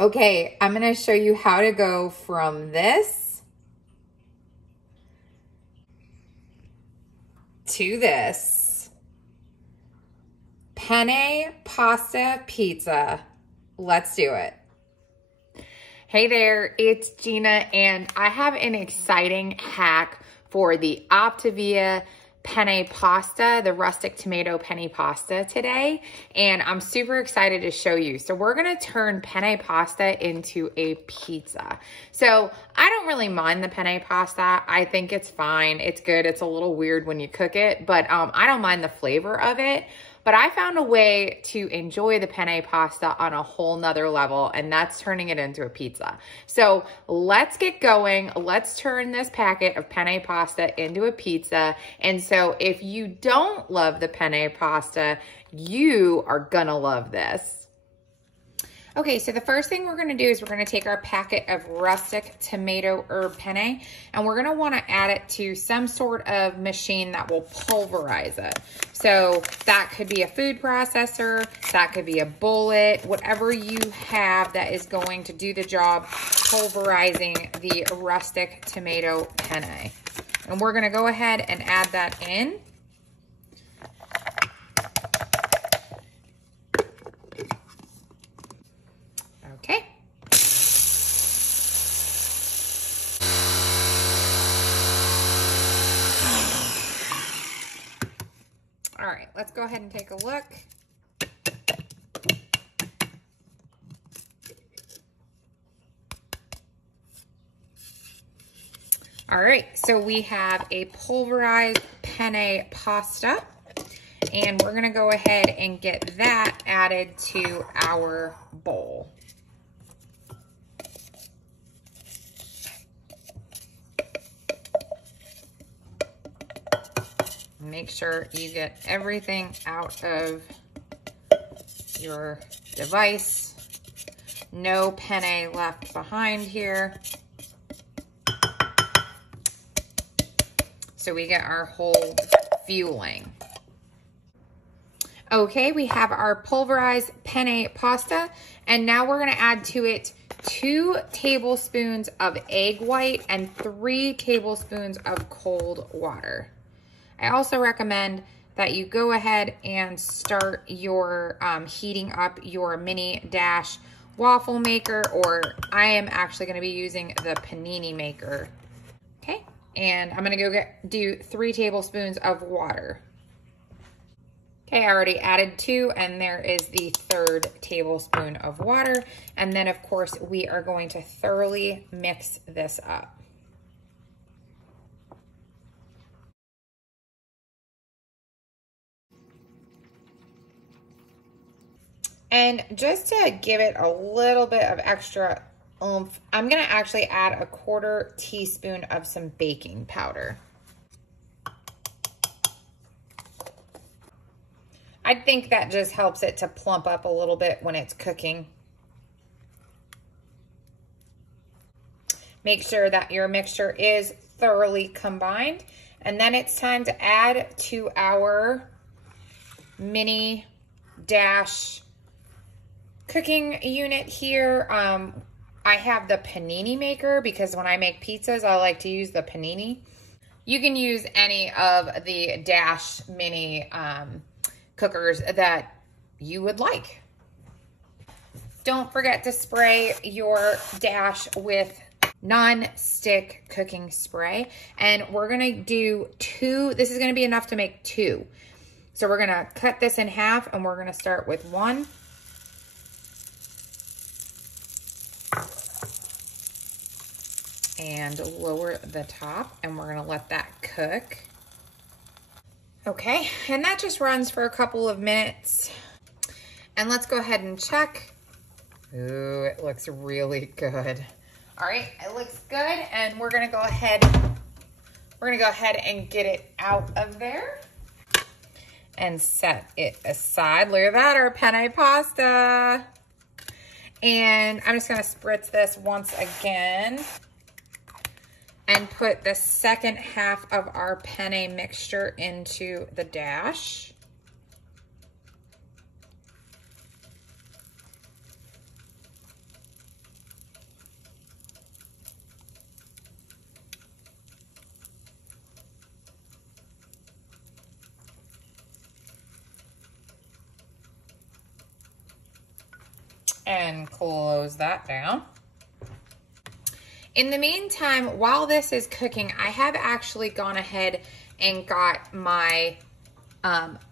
Okay, I'm gonna show you how to go from this to this. Penne pasta pizza. Let's do it. Hey there, it's Gina, and I have an exciting hack for the Optavia Penne Pasta, the rustic tomato penne pasta today, and I'm super excited to show you. So we're gonna turn penne pasta into a pizza. So I don't really mind the penne pasta. I think it's fine, it's good. It's a little weird when you cook it, but I don't mind the flavor of it. But I found a way to enjoy the penne pasta on a whole nother level, and that's turning it into a pizza. So let's get going. Let's turn this packet of penne pasta into a pizza. And so if you don't love the penne pasta, you are gonna love this. Okay, so the first thing we're gonna do is we're gonna take our packet of rustic tomato herb penne, and we're gonna wanna add it to some sort of machine that will pulverize it. So that could be a food processor, that could be a bullet, whatever you have that is going to do the job pulverizing the rustic tomato penne. And we're gonna go ahead and add that in. Okay. All right, let's go ahead and take a look. All right, so we have a pulverized penne pasta, and we're gonna go ahead and get that added to our bowl. Make sure you get everything out of your device. No penne left behind here. So we get our whole fueling. Okay, we have our pulverized penne pasta, and now we're gonna add to it 2 tablespoons of egg white and 3 tablespoons of cold water. I also recommend that you go ahead and start your heating up your mini Dash waffle maker, or I am actually gonna be using the panini maker. Okay, and I'm gonna do 3 tablespoons of water. Okay, I already added 2, and there is the 3rd tablespoon of water. And then of course, we are going to thoroughly mix this up. And just to give it a little bit of extra oomph, I'm gonna actually add a 1/4 teaspoon of some baking powder. I think that just helps it to plump up a little bit when it's cooking. Make sure that your mixture is thoroughly combined. And then it's time to add to our mini Dash cooking unit here. I have the panini maker because when I make pizzas, I like to use the panini. You can use any of the Dash mini cookers that you would like. Don't forget to spray your Dash with non-stick cooking spray. And we're gonna do 2, this is gonna be enough to make 2. So we're gonna cut this in half, and we're gonna start with 1. And lower the top, and we're gonna let that cook. Okay, and that just runs for a couple of minutes. And let's go ahead and check. Ooh, it looks really good. All right, it looks good, and we're gonna go ahead and get it out of there and set it aside. Look at that, our penne pasta. And I'm just gonna spritz this once again and put the second half of our penne mixture into the Dash. and close that down. In the meantime, while this is cooking, I have actually gone ahead and got my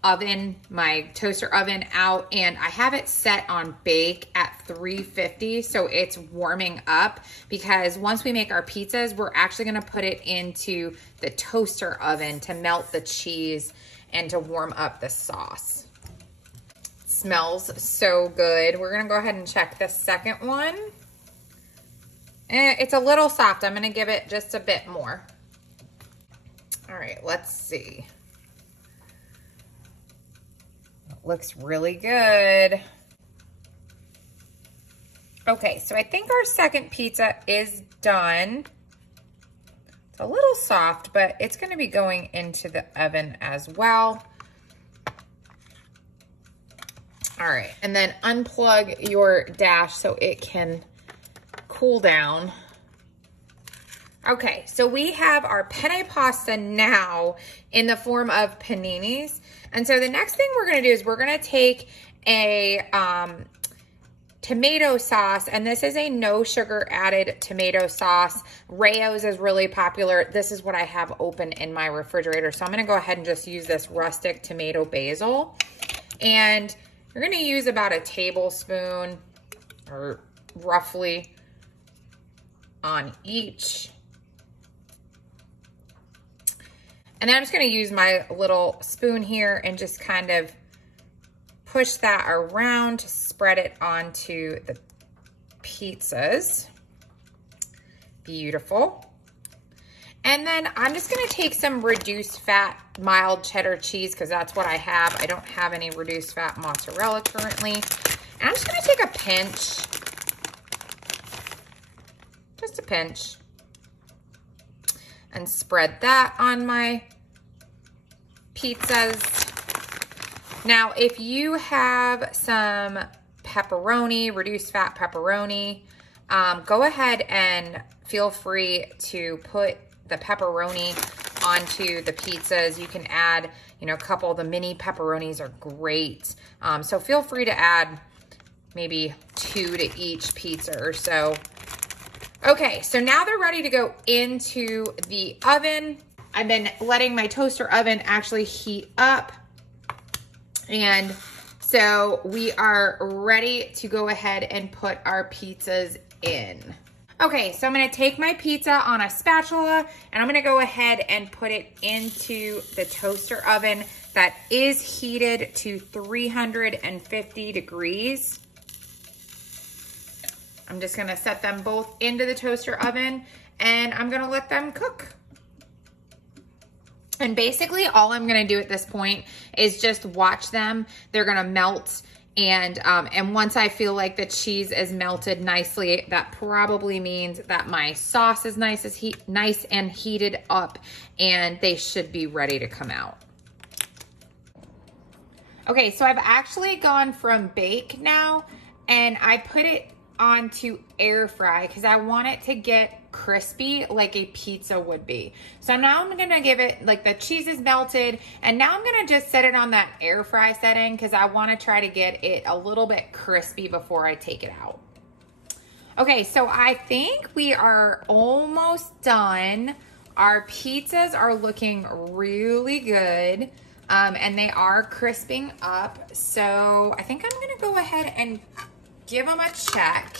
oven, my toaster oven out, and I have it set on bake at 350, so it's warming up, because once we make our pizzas, we're actually gonna put it into the toaster oven to melt the cheese and to warm up the sauce. It smells so good. We're gonna go ahead and check the second one. It's a little soft. I'm gonna give it just a bit more. All right, let's see. Looks really good. Okay, so I think our second pizza is done. It's a little soft, but it's gonna be going into the oven as well. All right, and then unplug your Dash so it can cool down. Okay, so we have our penne pasta now in the form of paninis. And so the next thing we're gonna do is we're gonna take a tomato sauce, and this is a no sugar added tomato sauce. Raos is really popular. This is what I have open in my refrigerator. So I'm gonna go ahead and just use this rustic tomato basil. And you're gonna use about a tablespoon, or roughly, on each. And then I'm just gonna use my little spoon here and just kind of push that around to spread it onto the pizzas. Beautiful. And then I'm just gonna take some reduced fat mild cheddar cheese, because that's what I have. I don't have any reduced fat mozzarella currently. And I'm just gonna take a pinch, just a pinch, and spread that on my pizzas. Now, if you have some pepperoni, reduced fat pepperoni, go ahead and feel free to put the pepperoni onto the pizzas. You can add, you know, a couple of the mini pepperonis are great. So feel free to add maybe 2 to each pizza or so. Okay, so now they're ready to go into the oven. I've been letting my toaster oven actually heat up. And so we are ready to go ahead and put our pizzas in. Okay, so I'm gonna take my pizza on a spatula and I'm gonna go ahead and put it into the toaster oven that is heated to 350 degrees. I'm just gonna set them both into the toaster oven and I'm gonna let them cook. And basically all I'm gonna do at this point is just watch them. They're gonna melt, and once I feel like the cheese is melted nicely, that probably means that my sauce is nice and heated up, and they should be ready to come out. Okay, so I've actually gone from bake now, and I put it onto air fry because I want it to get crispy like a pizza would be. So now I'm gonna give it, like, the cheese is melted, and now I'm gonna just set it on that air fry setting because I want to try to get it a little bit crispy before I take it out. Okay, so I think we are almost done. Our pizzas are looking really good, and they are crisping up. So I think I'm gonna go ahead and give them a check.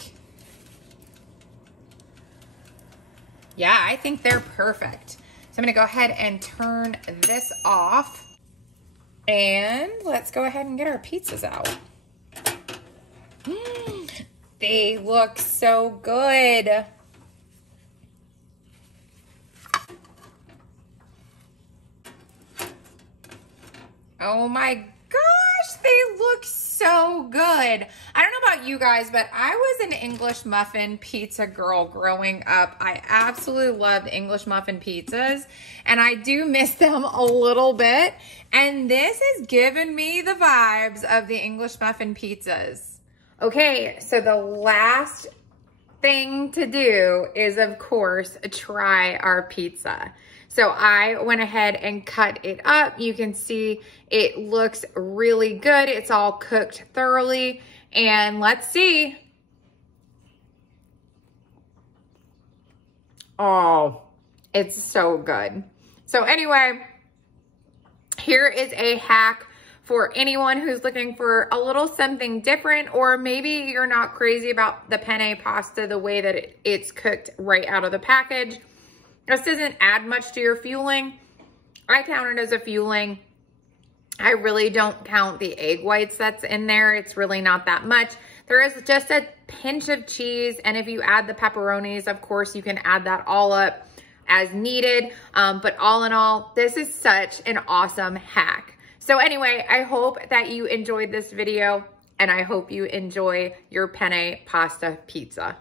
Yeah, I think they're perfect. So I'm gonna go ahead and turn this off, and let's go ahead and get our pizzas out. They look so good. Oh my gosh, they look so good. I don't know about you guys, but I was an English muffin pizza girl growing up. I absolutely loved English muffin pizzas, and I do miss them a little bit. And this is giving me the vibes of the English muffin pizzas. Okay, so the last thing to do is, of course, try our pizza. So I went ahead and cut it up. You can see it looks really good. It's all cooked thoroughly. And let's see Oh, it's so good. So anyway, here is a hack for anyone who's looking for a little something different, or maybe you're not crazy about the penne pasta the way that it's cooked right out of the package. This doesn't add much to your fueling. I count it as a fueling. I really don't count the egg whites that's in there. It's really not that much. There is just a pinch of cheese, and if you add the pepperonis, of course, you can add that all up as needed. But all in all, this is such an awesome hack. So anyway, I hope that you enjoyed this video, and I hope you enjoy your penne pasta pizza.